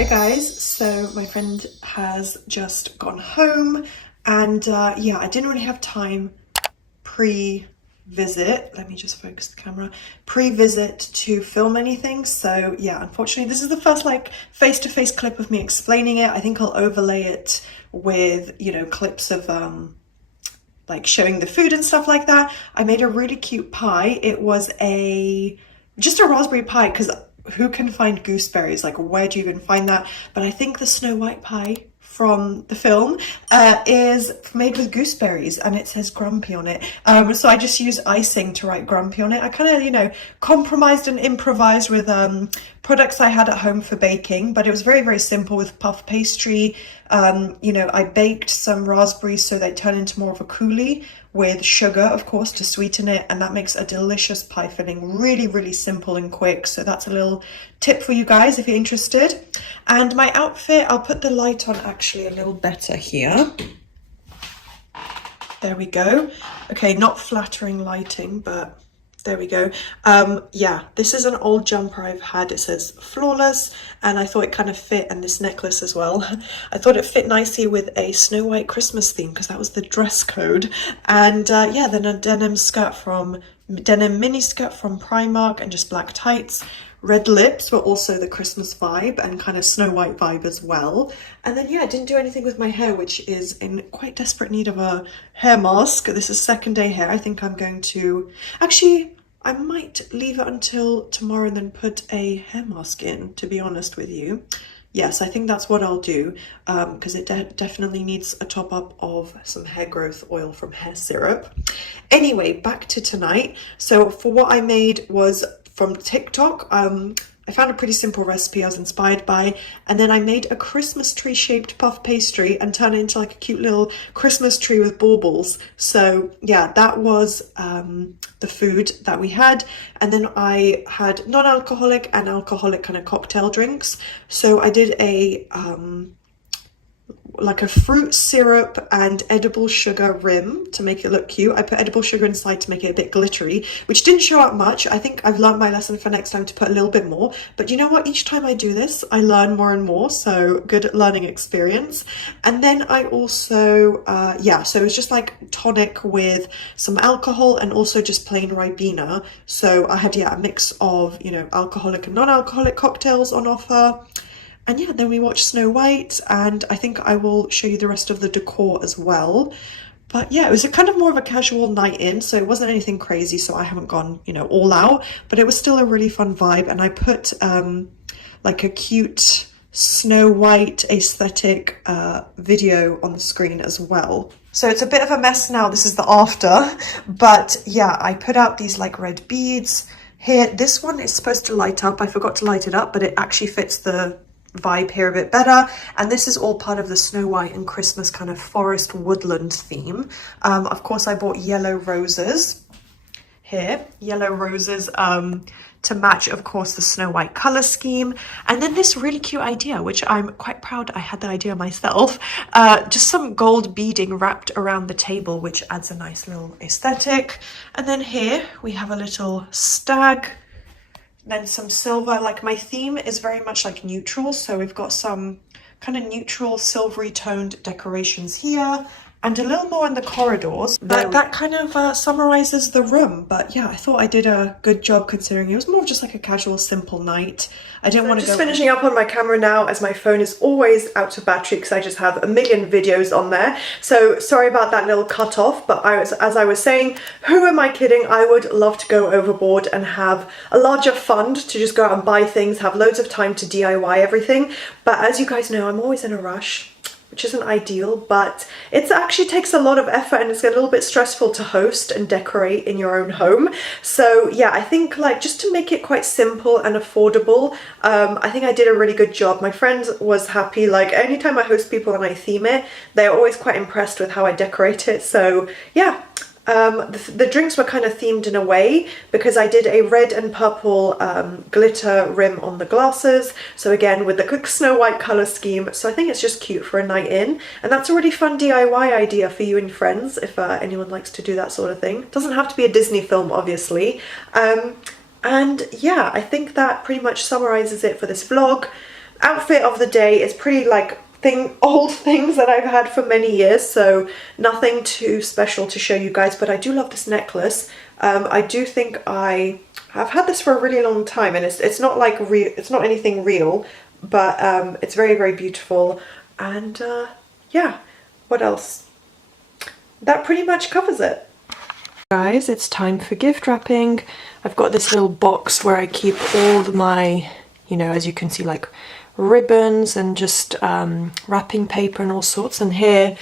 Hi guys, so my friend has just gone home and yeah, I didn't really have time pre-visit, let me just focus the camera, pre-visit to film anything. So yeah, unfortunately this is the first like face-to-face clip of me explaining it. I think I'll overlay it with, you know, clips of like showing the food and stuff like that. I made a really cute pie. It was just a raspberry pie, because who can find gooseberries? Like, where do you even find that? But I think the Snow White pie from the film is made with gooseberries, and it says grumpy on it. So I just used icing to write grumpy on it. I kind of, you know, compromised and improvised with products I had at home for baking, but it was very, very simple with puff pastry. You know, I baked some raspberries so they turn into more of a coulis with sugar, of course, to sweeten it, and that makes a delicious pie filling. Really, really simple and quick. So that's a little tip for you guys if you're interested. And my outfit, I'll put the light on actually a little better here. There we go. Okay, not flattering lighting, but there we go. Yeah, this is an old jumper I've had. It says flawless, and I thought it kind of fit, and this necklace as well. I thought it fit nicely with a Snow White Christmas theme, because that was the dress code. And yeah, then a denim mini skirt from Primark, and just black tights. Red lips were also the Christmas vibe and kind of Snow White vibe as well. And then yeah, I didn't do anything with my hair, which is in quite desperate need of a hair mask. This is second day hair. I think I'm going to, actually, I might leave it until tomorrow and then put a hair mask in, to be honest with you. Yes, I think that's what I'll do, because it definitely needs a top up of some hair growth oil from hair syrup. Anyway, back to tonight. So for what I made was from TikTok. I found a pretty simple recipe I was inspired by, and then I made a Christmas tree shaped puff pastry and turned it into like a cute little Christmas tree with baubles. So yeah, that was the food that we had. And then I had non-alcoholic and alcoholic kind of cocktail drinks. So I did a like a fruit syrup and edible sugar rim to make it look cute. I put edible sugar inside to make it a bit glittery, which didn't show up much. I think I've learned my lesson for next time to put a little bit more, but you know what, each time I do this I learn more and more, so good learning experience. And then I also yeah, so it was just like tonic with some alcohol and also just plain Ribena. So I had, yeah, a mix of, you know, alcoholic and non-alcoholic cocktails on offer. And yeah, then we watched Snow White, and I think I will show you the rest of the decor as well. But yeah, it was a kind of more of a casual night in, so it wasn't anything crazy, so I haven't gone, you know, all out, but it was still a really fun vibe. And I put like a cute Snow White aesthetic video on the screen as well. So it's a bit of a mess now, this is the after, but yeah, I put out these like red beads here. This one is supposed to light up. I forgot to light it up, but it actually fits the vibe here a bit better. And this is all part of the Snow White and Christmas kind of forest woodland theme. Of course I bought yellow roses here, yellow roses to match, of course, the Snow White color scheme. And then this really cute idea, which I'm quite proud I had the idea myself, just some gold beading wrapped around the table, which adds a nice little aesthetic. And then here we have a little stag, then some silver. Like, my theme is very much like neutral, so we've got some kind of neutral silvery toned decorations here and a little more in the corridors. That kind of summarizes the room. But yeah, I thought I did a good job considering it was more of just like a casual, simple night. I didn't want to go... Just finishing up on my camera now, as my phone is always out of battery because I just have a million videos on there. So sorry about that little cut off, but as I was saying, who am I kidding? I would love to go overboard and have a larger fund to just go out and buy things, have loads of time to DIY everything. But as you guys know, I'm always in a rush, which isn't ideal, but it actually takes a lot of effort, and it's a little bit stressful to host and decorate in your own home. So yeah, I think like just to make it quite simple and affordable, I think I did a really good job. My friend was happy. Like, anytime I host people and I theme it, they're always quite impressed with how I decorate it. So yeah. The drinks were kind of themed in a way because I did a red and purple glitter rim on the glasses. So again, with the quick Snow White color scheme. So I think it's just cute for a night in. And that's a really fun DIY idea for you and friends if anyone likes to do that sort of thing. It doesn't have to be a Disney film, obviously. And yeah, I think that pretty much summarizes it for this vlog. outfit of the day is pretty like old things that I've had for many years, so nothing too special to show you guys, but I do love this necklace. I do think I have had this for a really long time, and it's not like real, it's not anything real, but it's very, very beautiful. And yeah, what else? That pretty much covers it. Guys, it's time for gift wrapping. I've got this little box where I keep all my, you know, as you can see, like ribbons and just wrapping paper and all sorts. And here,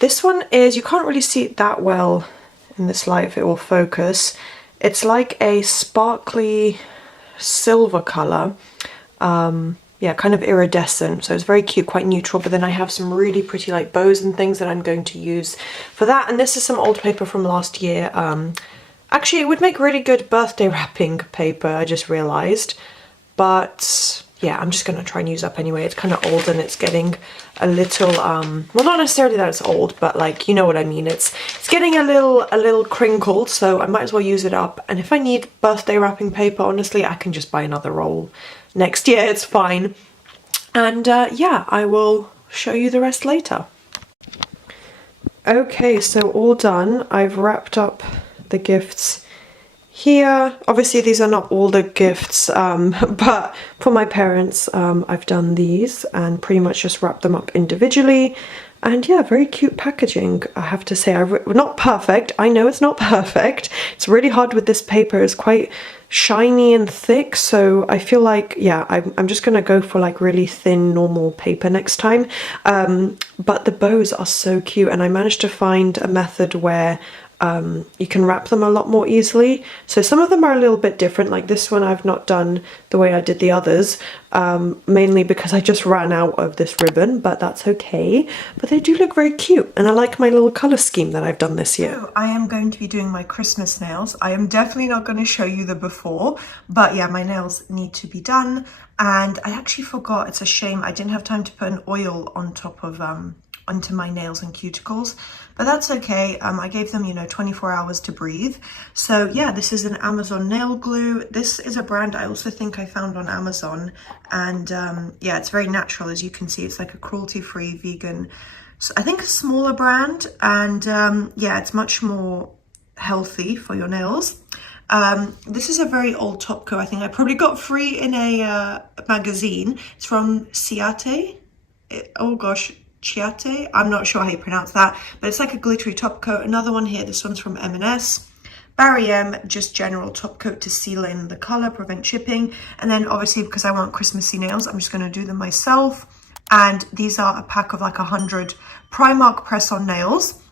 this one is, you can't really see it that well in this light if it will focus. It's like a sparkly silver colour, yeah, kind of iridescent, so it's very cute, quite neutral. But then I have some really pretty like bows and things that I'm going to use for that. And this is some old paper from last year. Actually, it would make really good birthday wrapping paper, I just realised. But yeah, I'm just going to try and use up anyway. It's kind of old and it's getting a little, well, not necessarily that it's old, but like, you know what I mean. It's getting a little crinkled, so I might as well use it up. And if I need birthday wrapping paper, honestly, I can just buy another roll next year. It's fine. And yeah, I will show you the rest later. Okay, so all done. I've wrapped up the gifts here. Obviously these are not all the gifts, but for my parents I've done these and pretty much just wrapped them up individually. And yeah, very cute packaging, I have to say. Not perfect, I know it's not perfect. It's really hard with this paper. It's quite shiny and thick, so I feel like, yeah, I'm just gonna go for like really thin normal paper next time. But the bows are so cute, and I managed to find a method where you can wrap them a lot more easily. So some of them are a little bit different, like this one I've not done the way I did the others, mainly because I just ran out of this ribbon, but that's okay. But they do look very cute, and I like my little colour scheme that I've done this year. So I am going to be doing my Christmas nails. I am definitely not going to show you the before, but yeah, my nails need to be done. And I actually forgot, it's a shame I didn't have time to put an oil on top of onto my nails and cuticles, but that's okay. I gave them, you know, 24 hours to breathe. So yeah, this is an Amazon nail glue. This is a brand I also think I found on Amazon, and yeah, it's very natural. As you can see, it's like a cruelty-free vegan, so I think a smaller brand, and yeah, it's much more healthy for your nails. This is a very old top coat. I think I probably got free in a magazine. It's from Ciate. Oh gosh, Chiate, I'm not sure how you pronounce that, but it's like a glittery top coat. Another one here, this one's from M&S. Barry M, just general top coat to seal in the colour, prevent chipping. And then obviously, because I want Christmassy nails, I'm just going to do them myself. And these are a pack of like 100 Primark press-on nails.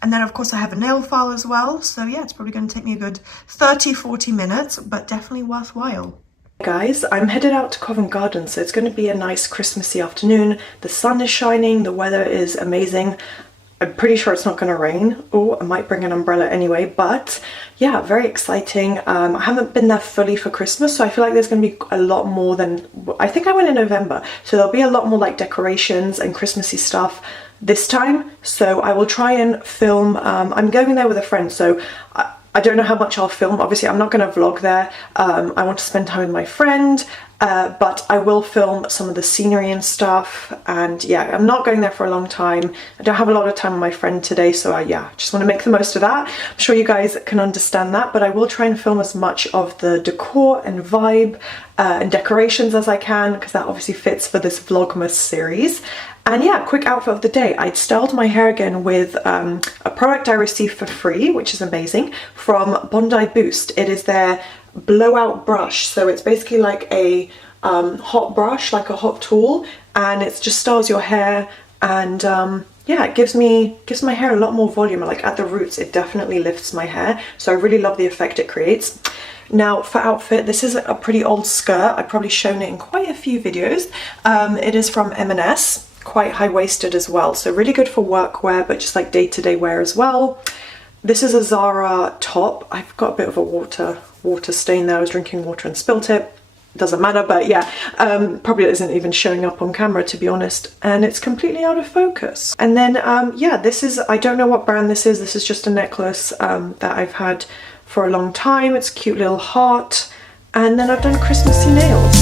And then of course I have a nail file as well. So yeah, it's probably going to take me a good 30-40 minutes, but definitely worthwhile. Guys, I'm headed out to Covent Garden, so it's going to be a nice Christmassy afternoon. The sun is shining, the weather is amazing. I'm pretty sure it's not going to rain. Oh, I might bring an umbrella anyway, but yeah, very exciting. I haven't been there fully for Christmas, so I feel like there's going to be a lot more than, I think I went in November, so there'll be a lot more like decorations and Christmassy stuff this time. So I will try and film. I'm going there with a friend, so I don't know how much I'll film. Obviously, I'm not going to vlog there. I want to spend time with my friend, but I will film some of the scenery and stuff. And yeah, I'm not going there for a long time. I don't have a lot of time with my friend today, so yeah, just want to make the most of that. I'm sure you guys can understand that, but I will try and film as much of the decor and vibe and decorations as I can, because that obviously fits for this Vlogmas series. And yeah, quick outfit of the day. I styled my hair again with a product I received for free, which is amazing, from Bondi Boost. It is their blowout brush. So it's basically like a hot brush, like a hot tool, and it just styles your hair, and yeah, it gives my hair a lot more volume. Like at the roots, it definitely lifts my hair. So I really love the effect it creates. Now for outfit, this is a pretty old skirt. I've probably shown it in quite a few videos. It is from M&S. Quite high-waisted as well, so really good for work wear, but just like day-to-day wear as well. This is a Zara top. I've got a bit of a water stain there. I was drinking water and spilt it. Doesn't matter, but yeah, probably isn't even showing up on camera, to be honest, and it's completely out of focus. And then yeah, this is, I don't know what brand this is. This is just a necklace that I've had for a long time. It's a cute little heart. And then I've done Christmassy nails.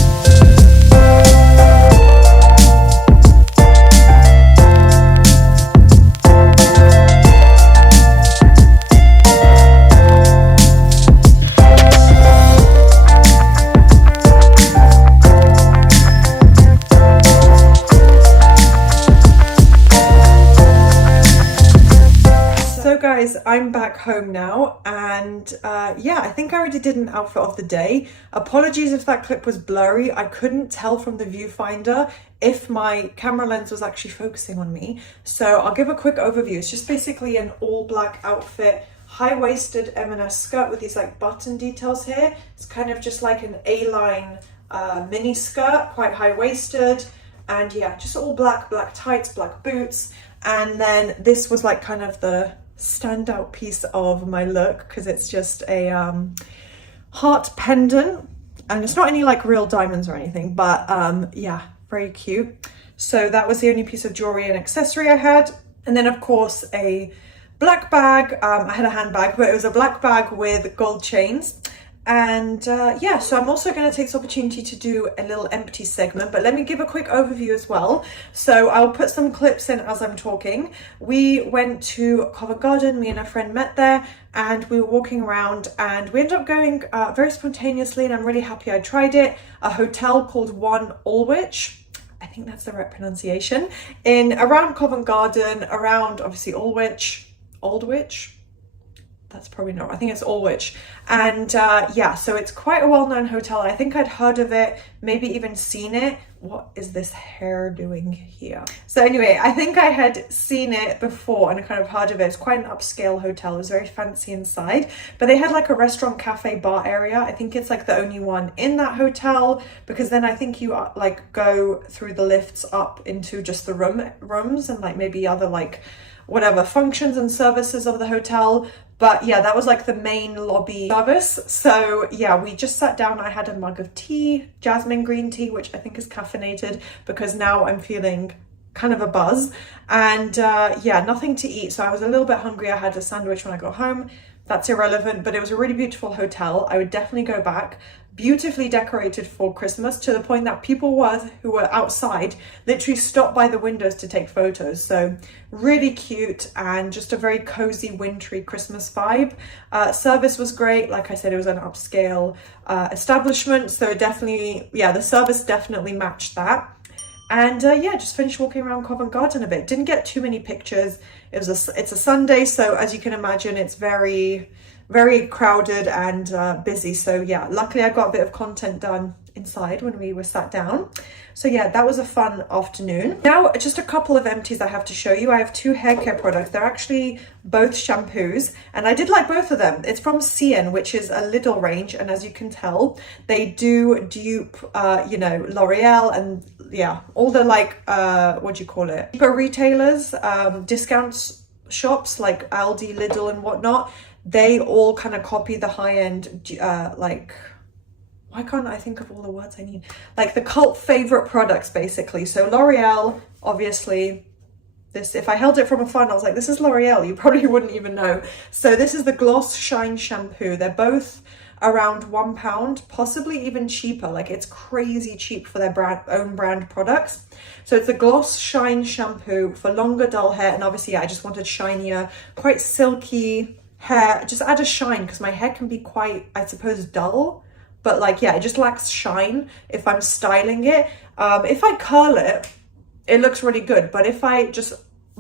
home now, and yeah, I think I already did an outfit of the day. Apologies if that clip was blurry. I couldn't tell from the viewfinder if my camera lens was actually focusing on me. So I'll give a quick overview. It's just basically an all black outfit, high-waisted M&S skirt with these like button details here. It's kind of just like an A-line mini skirt, quite high-waisted, and yeah, just all black, black tights, black boots. And then this was like kind of the standout piece of my look, because it's just a heart pendant, and it's not any like real diamonds or anything, but yeah, very cute. So that was the only piece of jewelry and accessory I had. And then of course a black bag. I had a handbag, but it was a black bag with gold chains. And yeah, so I'm also going to take this opportunity to do a little empty segment, but let me give a quick overview as well. So I'll put some clips in as I'm talking. We went to Covent Garden, me and a friend met there, and we were walking around, and we ended up going very spontaneously, and I'm really happy I tried it. A hotel called One Aldwych, I think that's the right pronunciation, in around Covent Garden, around obviously Aldwych. That's probably not, I think it's Aldwych. And yeah, so it's quite a well-known hotel. I think I'd heard of it, maybe even seen it. What is this hair doing here? So anyway, I think I had seen it before and I kind of heard of it. It's quite an upscale hotel. It was very fancy inside, but they had like a restaurant, cafe, bar area. I think it's like the only one in that hotel, because then I think you like go through the lifts up into just the rooms and like maybe other like whatever functions and services of the hotel. But yeah, that was like the main lobby service. So yeah, we just sat down. I had a mug of tea, jasmine green tea, which I think is caffeinated because now I'm feeling kind of a buzz. And yeah, nothing to eat. So I was a little bit hungry. I had a sandwich when I got home. That's irrelevant, but it was a really beautiful hotel. I would definitely go back. Beautifully decorated for Christmas, to the point that people who were outside literally stopped by the windows to take photos. So really cute, and just a very cozy wintry Christmas vibe. Service was great. Like I said, it was an upscale establishment, so definitely, yeah, the service definitely matched that. And yeah, just finished walking around Covent Garden a bit. Didn't get too many pictures. It's a Sunday, so as you can imagine, it's very crowded and busy. So yeah, luckily I got a bit of content done inside when we were sat down. So yeah, that was a fun afternoon. Now, just a couple of empties I have to show you. I have two hair care products. They're actually both shampoos, and I did like both of them. It's from CN, which is a Lidl range, and as you can tell, they do dupe, you know, L'Oreal and yeah, all the like, what do you call it? Cheaper retailers, discounts shops like Aldi, Lidl and whatnot. They all kind of copy the high-end, like, why can't I think of all the words I need? Like the cult favorite products, basically. So L'Oreal, obviously, this, if I held it from afar and I was like, this is L'Oreal, you probably wouldn't even know. So this is the Gloss Shine Shampoo. They're both around £1, possibly even cheaper. Like, it's crazy cheap for their own brand products. So it's a Gloss Shine Shampoo for longer, dull hair. And obviously, yeah, I just wanted shinier, quite silky hair. Just add a shine, because my hair can be quite, I suppose, dull, but like, yeah, it just lacks shine if I'm styling it. If I curl it, it looks really good, but if I just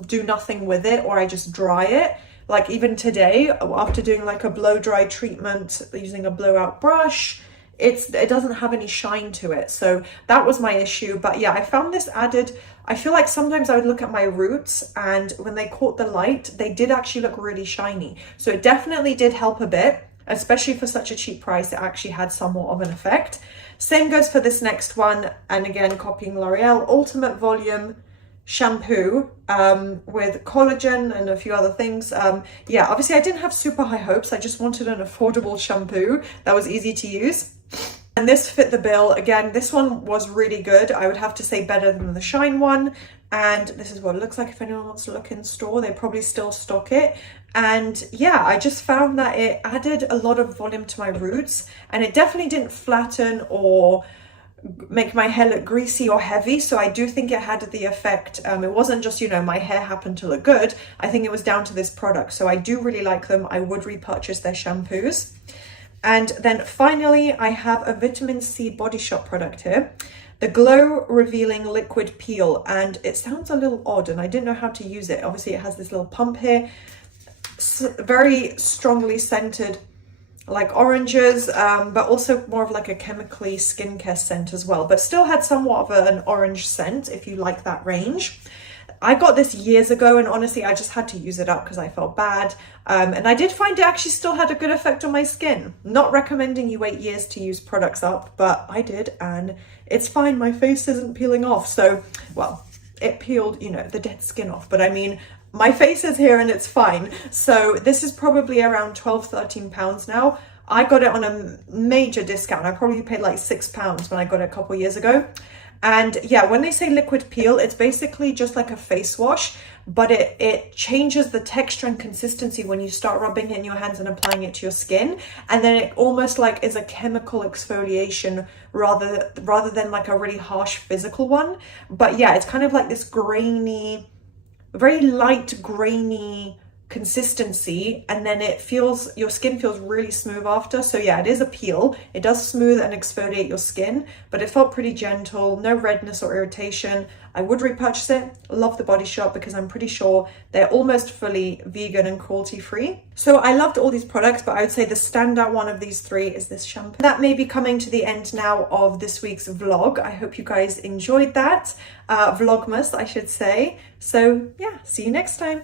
do nothing with it, or I just dry it, like even today after doing like a blow dry treatment using a blowout brush, it doesn't have any shine to it. So that was my issue. But yeah, I found this added, I feel like sometimes I would look at my roots, and when they caught the light, they did actually look really shiny. So it definitely did help a bit, especially for such a cheap price. It actually had somewhat of an effect. Same goes for this next one, and again, copying L'Oreal, Ultimate Volume Shampoo with collagen and a few other things. Yeah, obviously I didn't have super high hopes. I just wanted an affordable shampoo that was easy to use. And this fit the bill. Again, this one was really good. I would have to say better than the Shine one. And this is what it looks like. If anyone wants to look in store, they probably still stock it. And yeah, I just found that it added a lot of volume to my roots, and it definitely didn't flatten or make my hair look greasy or heavy. So I do think it had the effect. It wasn't just, you know, my hair happened to look good. I think it was down to this product. So I do really like them. I would repurchase their shampoos. And then finally, I have a vitamin C Body Shop product here, the Glow Revealing Liquid Peel. And it sounds a little odd, and I didn't know how to use it. Obviously, it has this little pump here. very strongly scented, like oranges, but also more of like a chemically skincare scent as well, but still had somewhat of an orange scent if you like that range. I got this years ago, and honestly, I just had to use it up because I felt bad. And I did find it actually still had a good effect on my skin. Not recommending you wait years to use products up, but I did, and it's fine. My face isn't peeling off. So, well, it peeled, you know, the dead skin off, but I mean, my face is here and it's fine. So this is probably around 12, 13 pounds now. I got it on a major discount. I probably paid like £6 when I got it a couple years ago. And yeah, when they say liquid peel, it's basically just like a face wash, but it changes the texture and consistency when you start rubbing it in your hands and applying it to your skin. And then it almost like is a chemical exfoliation rather than like a really harsh physical one. But yeah, it's kind of like this grainy, very light grainy consistency, and then your skin feels really smooth after. So yeah, it is a peel. It does smooth and exfoliate your skin, but it felt pretty gentle, no redness or irritation. I would repurchase it. Love the Body Shop because I'm pretty sure they're almost fully vegan and cruelty free. So I loved all these products, but I would say the standout one of these three is this shampoo. That may be coming to the end now of this week's vlog. I hope you guys enjoyed that. Vlogmas, I should say. So yeah, see you next time.